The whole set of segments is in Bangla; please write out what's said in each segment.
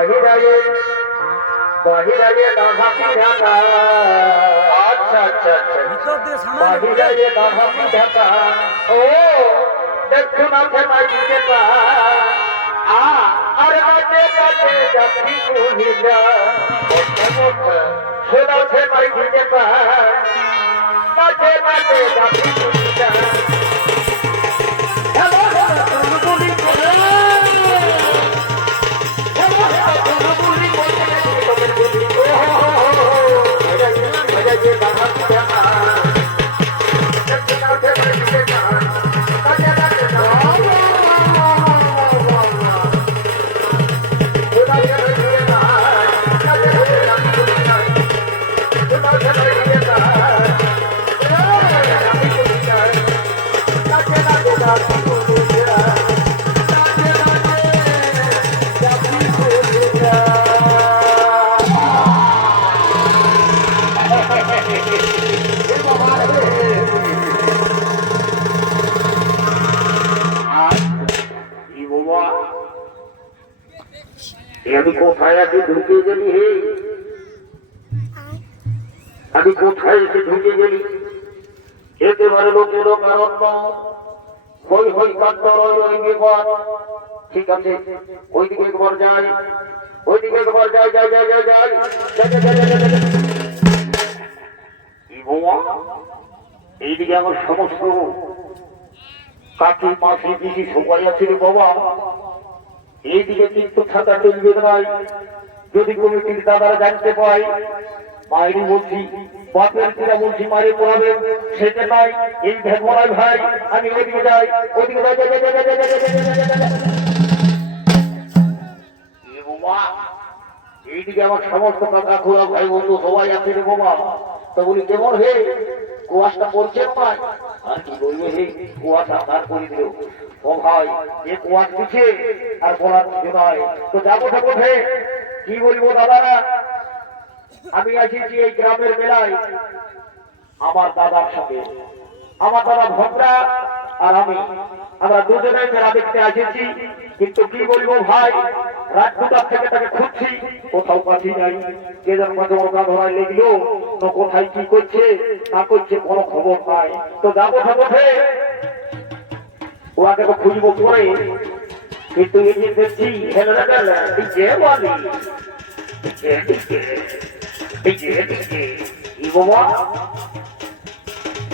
বাহিরায়ে বাহিরায়ে দাহাপি ঢাকা আচ্ছা আচ্ছা আচ্ছা ভিতর দিয়ে সামান বাহিরায়ে দাহাপি ঢাকা ও দেখো না ভাই দিতে পা আর বাজে বাজে যাত্রী কুহিলা শোনা সে ভাই দিতে পা বাজে বাজে যাত্রী কুহিলা আমি কোথায় আছি ঢুকে গেলি হে আমি কোথায় এসে ঢুকে গেলি একেবারে লোকের কারণ হই হই কান্দ রই বিপদ ঠিক আছে ওইদিকে একবার যাই ওইদিকে একবার যাই যাই যাই যাই যাই এইদিকে আমার সমস্ত কাকি মাসি পিসি সবাই আছে রে বাবা এইদিকে কিন্তু থাকা চলবে নাই যদি কমিটির দাদারা জানতে পাই মায়েরই বলছি বাপের কিরা বলছি মায়ের পড়াবে সেটা নয় এই ভেগমারাই ভাই আমি ওইদিকে যাই ওইদিকে যাই এইদিকে আমার সমস্ত কাকা খোলা ভাই বন্ধু সবাই আছে রে বাবা তো বলি কেমন হে কুয়াশটা পড়ছে ভাই আর কি বলবো হে কুয়াশা তার করে দিল ও ভাই এ কুয়াশ পিছে আর বলার কিছু নয় তো যাবো কোথায় কি বলবো দাদারা আমি এসেছি এই গ্রামের মেলায় আমার দাদার সাথে আমার দাদা ভদ্রা আর আমরা দুজনে মেলা দেখতে এসেছি কিন্তু কি বলবো ভাই রাত 2টা থেকে তাকে খুঁজছি কোথাও পাচ্ছি নাই কে যেন মাঝে ওটা ধরাই লেগলো তো কোথায় কি করছে না করছে কোনো খবর নাই তো যাবো কোথায় ওকে তো খুঁজবো পরে কিন্তু এই যে দেখছি বাবা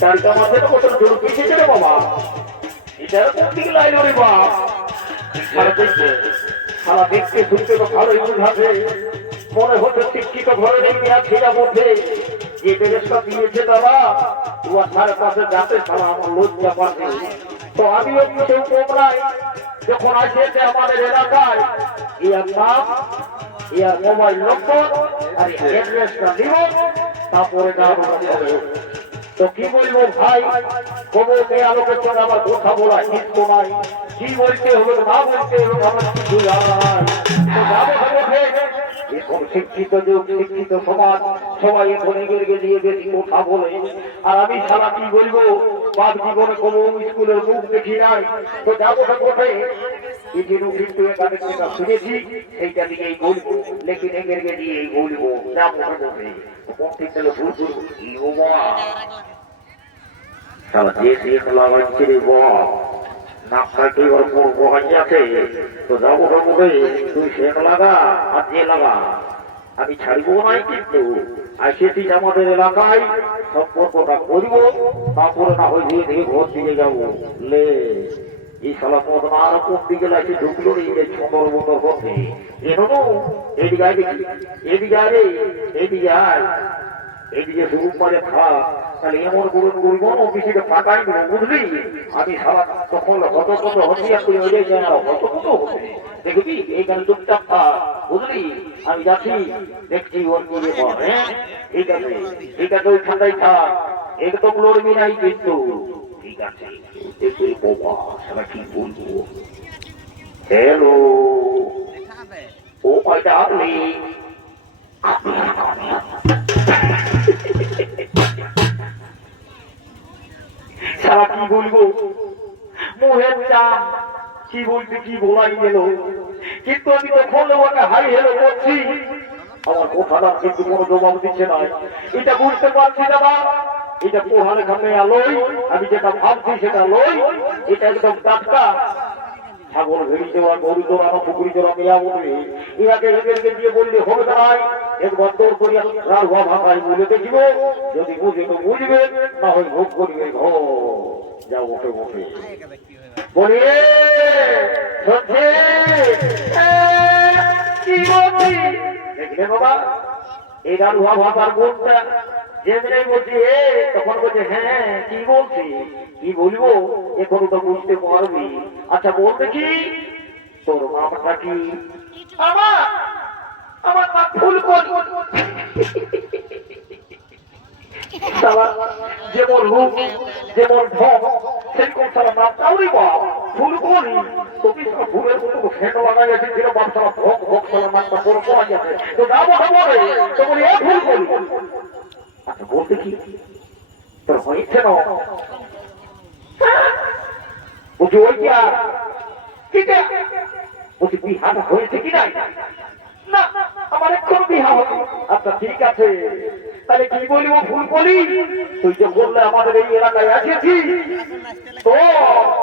চারটা মাঝে তো কত জোর পিছিয়েছে রে বাবা এটা কোন দিকে লাইল রে বাপ সারা দেখতে শুনতে তো ভালোই বুঝাবে মনে হচ্ছে শিক্ষিত ঘরে দেখে আছে মধ্যে যে বেরেস্তা দিয়েছে দাদা তোমার সাড়ে পাশে যাতে সারা আমার লজ্জা পাচ্ছে তো আমিও কিছু কম নাই যখন আসিয়েছে আমাদের এলাকায় ইয়ার নাম ইয়ার মোবাইল নম্বর আর অ্যাড্রেসটা দিব তারপরে তো কি বলবো ভাই খবরকে আলোচনা আমার কথা বলা হিত নাই কি বলতে হবে না বলতে হবে আমার কিছু এখন শিক্ষিত যুগ শিক্ষিত সমাজ সবাই এখন এগিয়ে দিয়ে বেশি কথা বলে আর আমি সারা কি বলবো বাপ জীবনে কোনো স্কুলের মুখ দেখি নাই তো যাবো কোথায় এই যে কিন্তু তাদের যেটা শুনেছি এইটা দিকেই বলবো লেকিন এগিয়ে দিয়ে বলবো যাবো কোথায় প্রত্যেকটা ভুল করবো সারা দেশ এক লাগাচ্ছে রে বাপ নাকটাকে ওর বহাই আছে তো যাবো কোথায় তুই শেখ লাগা আর যে লাগা আমি ছাড়বো নাই কিন্তু আসেছি আমাদের এলাকায় সম্পর্কটা করব তারপরে না হয় ধীরে ধীরে ঘর দিকে যাবো লে এই সালা পদ আর কোন দিকে লাগছে ঢুকলো এই যে ছোটর মোটর পথে এনো এদিকে আয় দেখি এদিকে আরে এদিকে আয় এইদিকে শুরু করে থাক তাহলে এমন করুন করবো অফিসে ফাটাই দেবো বুঝলি আমি সারা তখন হত কত হতিয়ার করে হয়ে যায় আর হত কত হবে দেখবি এইখানে চুপচাপ থাক বুঝলি আমি যাচ্ছি দেখছি ওর করে হ্যাঁ ঠিক আছে ঠিক আছে ওই ঠান্ডাই থাক একদম লড়বি নাই কিন্তু ঠিক আছে বাবা সারা কি বলবো হ্যালো ও কয়টা আপনি সারা কি বলবো মুহের চাপ কি বলতে কি বলাই গেল কিন্তু আমি তখন ওকে হাই হেলো করছি, আমার কথাটা কিন্তু কোনো জবাব দিচ্ছে না। এটা বুঝতে পারছি দাদা, এটা পড়ালেখা মেয়া লই, আমি যেটা ভাবছি সেটা লই, এটা একদম টাটকা। ছাগল ভেড়ি দেওয়া, গরু চোরানো, পুকুরি চোরা মেয়া বলবে, এনাকে এদেরকে দিয়ে বললে হবে দাঁড়াই, একবার তোর করিয়া রাঘুয়া ভাষায় বলে দেখিব, যদি বুঝে তো বুঝবে, না হয় ভোগ করিবে ঘর। যা ওঠে ওঠে বলি শুনছে কি বলছি দেখলে বাবা, এই রাঘুয়া ভাষার গুণটা যেমনি বলছি তখন বলছে হ্যাঁ কি বলছি, কি বলবো এখন তো বুঝতে পারবি। আচ্ছা বল দেখি তোর নামটা কি? আমার আমার নাম ফুলকলি। যেমন রূপ যেমন ঢং সেরকম সারা নামটাই বাপ ফুলকলি। তুমি ফুলের মতো ফেট লাগাই আছে যেটা বাপ সারা ভোগ ভোগ সারা নামটা বড় করা যাবে তো যাবো হবে তো বলি এ ফুলকলি। আচ্ছা বল দেখি তোর হয়েছে না? বলছি ওই কি আর ঠিক আছে, বলছি বিহাটা হয়েছে কি নাই? না আমার এখন বিহা হবে। আচ্ছা ঠিক আছে তাহলে কি বলবো ফুলকলি, তুই যে বললে আমাদের এই এলাকায় আসেছি তো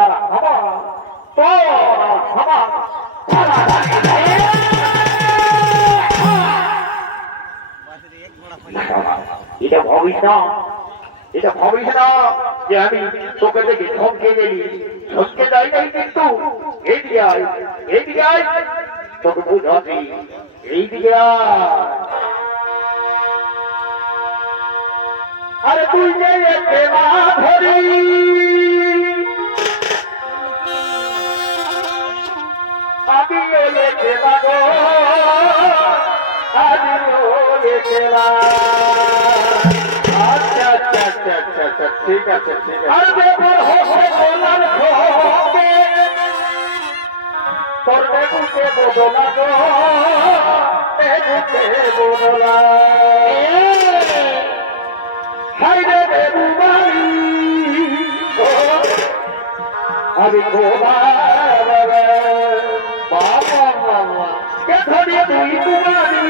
আর হামা তো হামা এটা ভাবিস না, এটা ভাবিস না যে আমি তোকে দেখে ঠমকে গেলি, ঠমকে যাই নাই কিন্তু এইদিকে আয়, এইদিকে আয় তোকে বুঝাবি, এইদিকে আয়। আরে তুই যে প্রেমা ধরি আমি এলে প্রেমা গো আমি ওলে প্রেমা। আচ্ছা আচ্ছা আচ্ছা আচ্ছা আচ্ছা ঠিক আছে ঠিক আছে। আর দেখো হোসে বলার খোকে তোর দেখুকে বদলা গো দেখুকে বদলা হাইরে দেবু বাড়ি আমি গোবা বাবা বাবা কে ধরিয়ে তুই তোমারি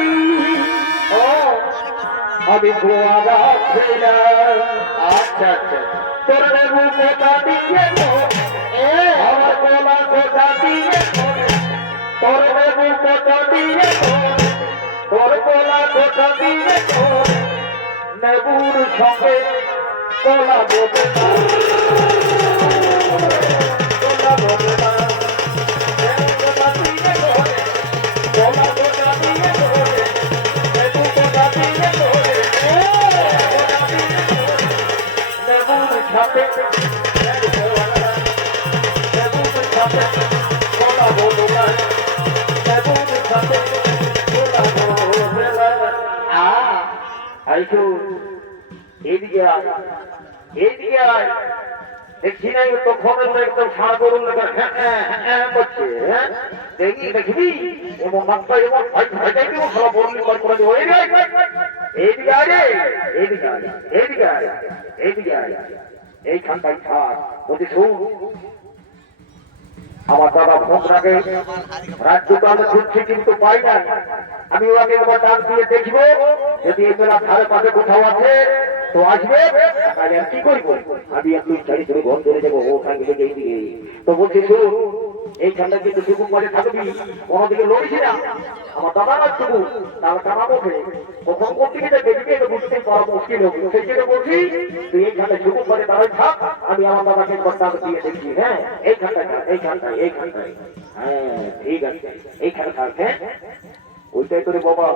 ও আমি গোয়া ছিলাম। আচ্ছা আচ্ছা তোর দেবু কোথা দিয়ে আমার গোলা কোথা দিয়ে তোর দেবু কোথা দিয়ে তোর গোলা কোথা দিয়ে নেবুর সঙ্গে কলা বলবে না, কলা বলবে না, কলা দিয়ে ধরে, কলা কোথা দিয়ে ধরে, নেবু কোথা দিয়ে ধরে, নেবুর সাথে নেবুর সাথে কলা বলবে না, নেবুর সাথে কলা বলবে না। আইসো এইদিকে আয়, এইদিকে আয়। দেখছি নাই তখন একদম সারা করুন করছে, হ্যাঁ দেখি দেখবি এমন নামটা এমন ভাইটাই দেবো সব বললি করে দেবো। এইদিকে আয় রে, এইদিকে আয়, এইদিকে আয়, এইদিকে আয়, এইখানটাই থাক। বলছি শুন আমার দাদা ভোগ রাখে রাত দুটো খুঁজছি কিন্তু পাই না, আমি ওকে একবার ডাক দিয়ে দেখবো যদি এই মেলা ধারে পাশে কোথাও আছে তো আসবে, তাহলে আর কি করবো আমি একটু চারি ধরে ঘর ধরে যাবো ওখানে গেলে এইদিকে। তো বলছি শুন এইখানটা কিন্তু সুকুমারে থাকবি, কোনোদিকে লড়িস না, আমার দাদা না শুধু তাহলে টানা বসে কখন কোন দিকে দেখবি এটা বুঝতে পারা মুশকিল হবে। সেই জন্য বলছি তুই এইখানে সুকুমারে দাঁড়ায় থাক, আমি আমার দাদাকে একবার ডাক দিয়ে দেখছি। হ্যাঁ এইখানটায় থাক, এইখানটায় এইখানটায়, হ্যাঁ ঠিক আছে এইখানে থাক। হ্যাঁ ওইটাই করে বাবা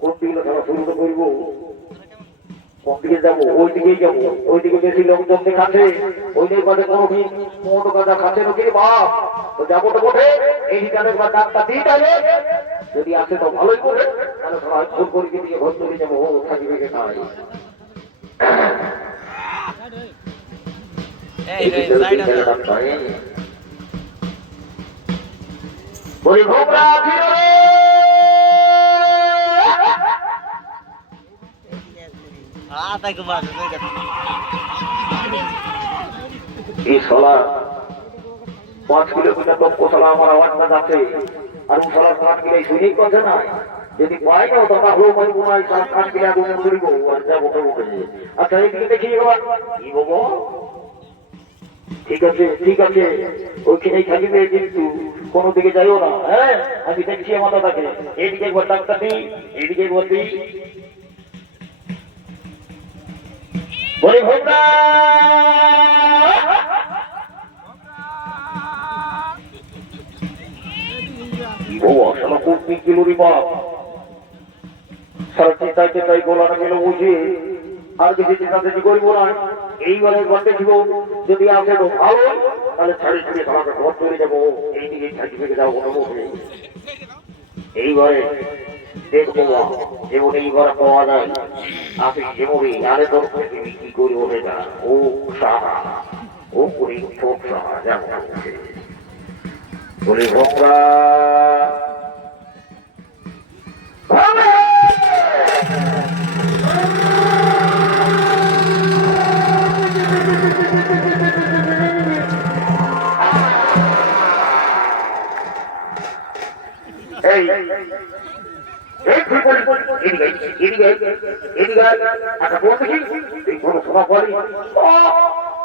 কোন দিকে খেলা শুরু করবো, কোন দিকে যাবো ওইদিকেই যাবো, ওইদিকে বেশি লোকজন দেখাচ্ছে, ওইদিকে বাদে কোনো মন গাঁদা খাচ্ছে নাকি বাপ তো যাবো তো বটে। এই গানের বা ডাক্তা দিই তাহলে যদি আসে তো ভালোই করে, তাহলে সবাই ফোন করে দিয়ে ঘর চলে যাবো ও থাকবে খাই। বলি ঘোমরা ফিরো রে 5 কিলোমিটার কম কোথাও আমার আওয়াজটা যাচ্ছে আর মশলার কান গেলে শুনেই কথা নাই যদি পাই না তো তাহলে মানে কোনো কান গেলে আগুন করিব আর যাবো বলে আচ্ছা এদিকে দেখি এবার কি বলবো ঠিক আছে ওইখানেই থাকিবে কিন্তু কোনো দিকে যাইও না হ্যাঁ আমি দেখছি আমার দাদাকে এইদিকে একবার ডাক্তার দিই এইদিকে একবার দিই বলি ভোগা সারা কোটি কিলোরি বাপ সারা চিন্তায় গোলাটা গেল বুঝিয়ে আর কিছু চিন্তা করবো না এইবারে ঘর দেখিব যদি আসে তো ভালো তাহলে ছাড়ি সারাটা ঘর চলে যাবো এইদিকে ছাড়ি থেকে যাবো এইবারে দেখবো যেমন এইবার পাওয়া যায় আপনি যেমনই আরে তোর কি করে ওঠে না ও সাহা ও করি খুব সাহা যেমন বলি ভোগরা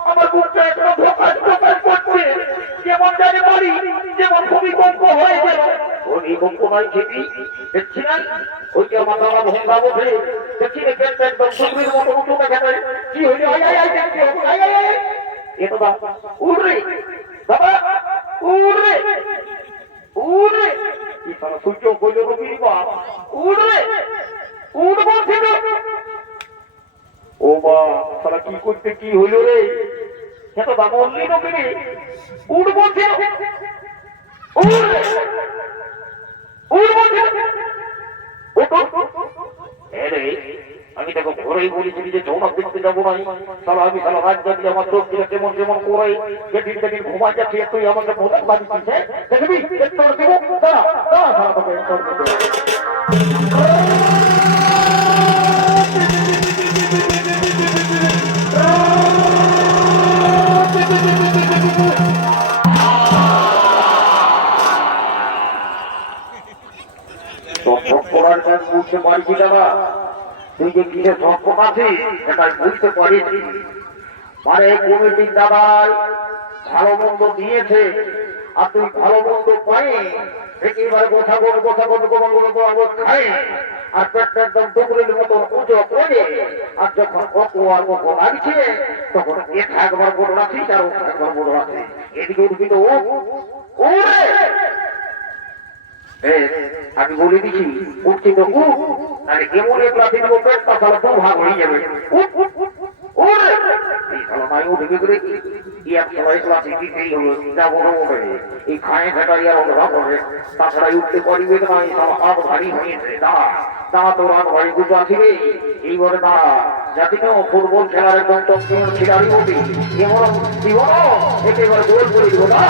আমার বুকটা একটা ধোকাজ করছে যেমন জানি পারি যেমন ভূমিকম্প হয়েছে ভূমিকম্প নয় খেপি দেখছি না ওই যে আমার দাদা ভঙ্গা বসে দেখছি একদম শরীর মতো উঠো দেখা যায় কি হইলে এটা উড়ে বাবা উড়ে উড়ে কি সারা সূর্য কইল রবি বাবা উড়ে উড় বলছিল ও বা সারা কি করতে কি হইল রে এত বাবা বললি নাকি রে উড় বলছিল উড়ে উড় বলছিল আমি দেখো ঘরেই বলেছিলি যে যৌন দেখতে যাবো না সালা আমি সালা রাত জাগলে আমার চোখ দিলে যেমন যেমন করে যেদিন যেদিন ঘুমাই যাচ্ছি তুই আমাকে মোটা বাড়িছিস দেখবি বুঝতে পারছি দাদা তুই যে কিসের সম্পদ আছে সেটা বুঝতে পারিনি মানে কমিটির দাদাই ভালো মন্দ দিয়েছে আর তুই ভালো মন্দ পাই একেবারে কথা খাই আর পেটটা একদম ডুবুরের মতন পুজো করে আর যখন আর লাগছে তখন এ থাকবার বড় রাখিস আর ও থাকবার বড় রাখিস এদিকে উঠবি তো আমি বলে দিচ্ছি উঠছি তো তাহলে কেমন এক লাঠি দেবো পেটটা তাহলে তো ভাগ হয়ে যাবে এই খায় খাটাই আর তাছাড়া উঠতে পারিবে না হাত ভারী হয়েছে দাঁড়া তোর হাত ভারী গুজো আসিবে এইবারে দাঁড়া যাতে ফুটবল খেলার একদম খেলারই হবে এমন জীবন একেবারে গোল করে দিব না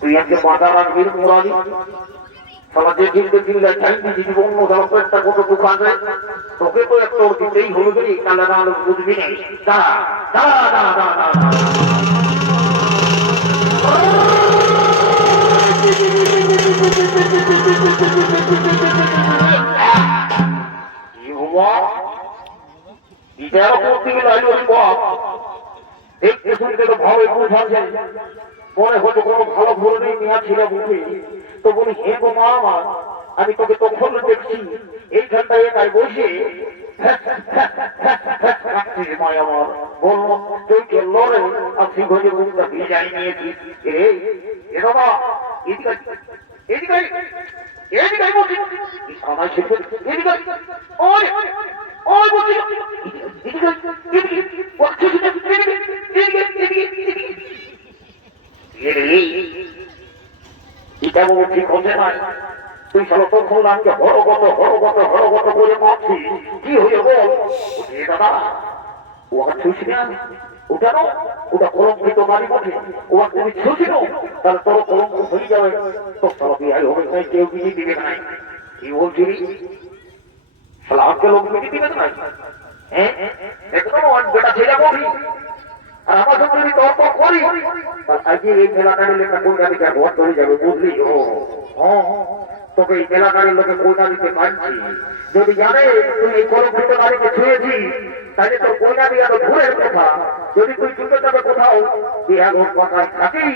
তুই আজকে মাথা রাখবি মোরালি সালা যে কিনতে কিনলে চাইবি যদি অন্য ধরো একটা কত দোকান তোকে তো একটা দিতেই হলো যদি কালে না হলে বুঝবি না দাঁড়া দাঁড়া দাঁড়া দাঁড়া দেখতে শুনতে তো ভালো বুঝা যায় মনে হতো কোনো ভালো ভুল নেই নেওয়া ছিল বুঝি তো বলি হে গো মা আমার আমি তোকে তখন দেখছি এইখানটায় একাই বসে মায় আমার বলবো তুই লড়ে আর সিংহকে মুখটা ভিজাই নিয়েছি এ বাবা এদিকে এদিকে এদিকে বলছি আমার শিখবে এদিকে ওই ওই বলছি এটা ঠিক হচ্ছে না তুই চলো তোর আমাকে হরগত বলে মারছি কি হয়ে বল দাদা ওকে ছুঁছি না ওটা না ওটা কলঙ্কিত নারী বটে ওকে তুমি ছুঁছি না তাহলে তোর কলঙ্ক হয়ে যাবে তোর চলো বিয়ে হবে কেউ বিয়ে দিবে না কি বলছিলি আমাকে লোক বিয়ে দিবে না হ্যাঁ একদম বেটা ছেলে বলি আর আমার সঙ্গে যদি তর্ক করি আজকে এই মেলাটার লেখা কলকাতা ঘর ধরে যাবে বুঝলি ও তোকে এই মেলাটার লোকে কলকা দিতে পারছি যদি জানে তুই এই কলঙ্কিত নারীকে ছুঁয়েছি তাহলে তোর কলকা দিয়ে এত ভুলের কথা যদি তুই চুপে যাবে কোথাও বিহার কথায় থাকি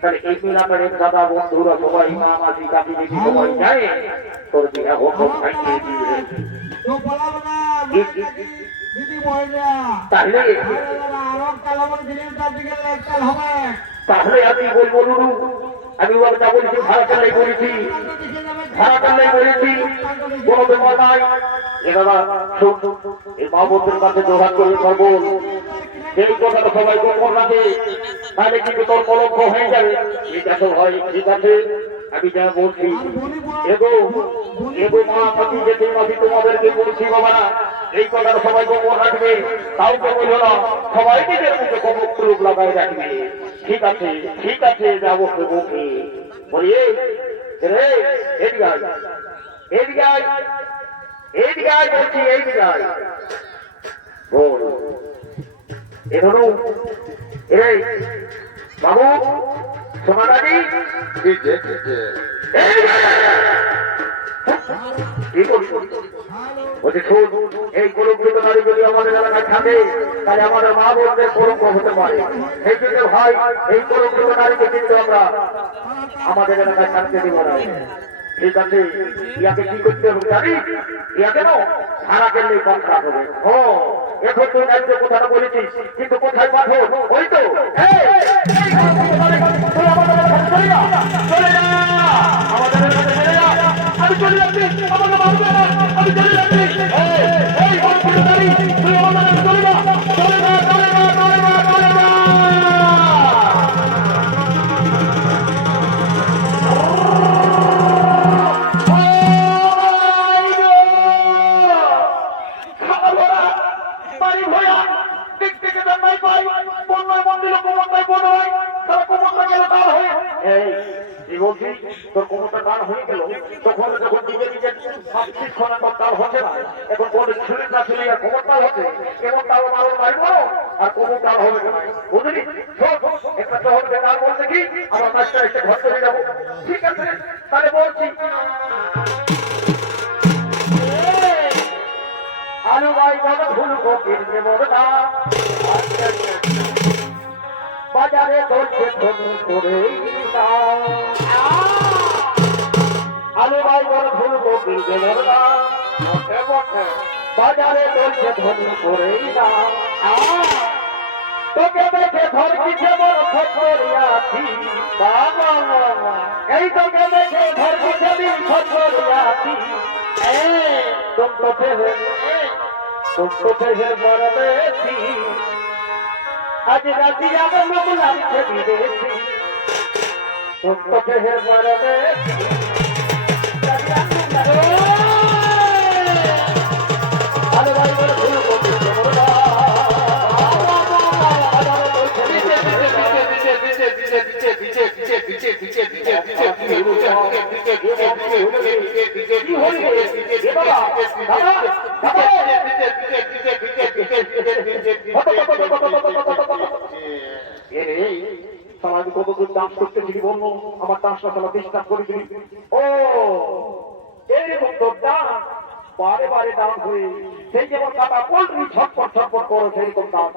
তাহলে এই মেলাটার দাদা বন্ধুরা সবাই মা মাসি কাকি দিদি সবাই যায় তোর বিহা হোক খাইয়ে দিবে তাহলে তাহলে আমি বলবো আমি যা বলেছি ভাড়া চালাই বলেছি কোনো ব্যাপার নাই এনারা এই মা বন্ধুর কাছে জোগাড় করে করবো এই কথাটা সবাই গোপন রাখে তাহলে কিন্তু তোর কলঙ্ক হয়ে যাবে ঠিক আছে ভাই ঠিক আছে আমি যা বলছি এগো এগো মা মাসি যেতে মাসি তোমাদেরকে বলছি বাবারা এই কথাটা সবাই গোপন রাখবে কাউকে বললো না সবাই নিজের মুখে কমক লাগাই রাখবে ঠিক আছে যাবো মুখে বলি রে এদিকে আয় বলছি এইদিকে আয় বল এখনো এই বাবু সোনাদাদি এই কলঙ্কিত নারী যদি আমাদের এলাকায় থাকে তাহলে আমাদের মা বোনদের কলঙ্ক হতে পারে সেই জন্য ভাই এই কলঙ্কিত নারীকে কিন্তু আমরা আমাদের এলাকায় থাকতে দেব না ঠিক আছে ইয়াকে কি করতে হবে জানি ইয়াকে না ভাড়া করলেই কম খারাপ হবে এখন তুই নারীকে কথাটা বলেছিস কিন্তু কোথায় পাঠো ওই তো আমি চলে যাচ্ছি আমাকে মারবে না আমি চলে যাচ্ছি এই নারী তুই আমাদের চলে যা চলে যা চলে যা চলে যা চলে যা তোর কোমরটা দান হয়ে গেল তখন যখন নিজে নিজে তাল হচ্ছে না এখন কোন ছুরি না ছুরি আর কোমর তাল হচ্ছে কেমন তাল মারো মারব আর কোমর তাল হবে বুঝলি একটা শহর বেকার বলছে কি আমার মাস্টার এসে ঘর চলে যাবো ঠিক আছে তাহলে বলছি আলু ভাই বড় ফুল কোকির যে বড়দা বাজারে চলছে ধনী করে আলু ভাই বড় ফুল কোকির যে বড়দা বাজারে চলছে ধনী করে তোকে দেখে ঘর পিছে বড় খরিয়াছি এই তোকে দেখে ঘর পিছে দিন খরিয়াছি तुमको फिर बरदेसी आज रातिया में मुगलाई से विदेशी तुमको फिर बरदेसी अरे भाई मेरे फूल को पीछे मुड़ा আমি কতদূর ডান্স করতেছি বলবো আমার ডান্সটা তারা ডিস্টার্ব করে দিলি ও এইরকম তোর ডান্স বারে বারে ডান্স হয়ে সেই যেমন কাটা পোল্ট্রি ছটপট ছটপট করো সেইরকম ডান্স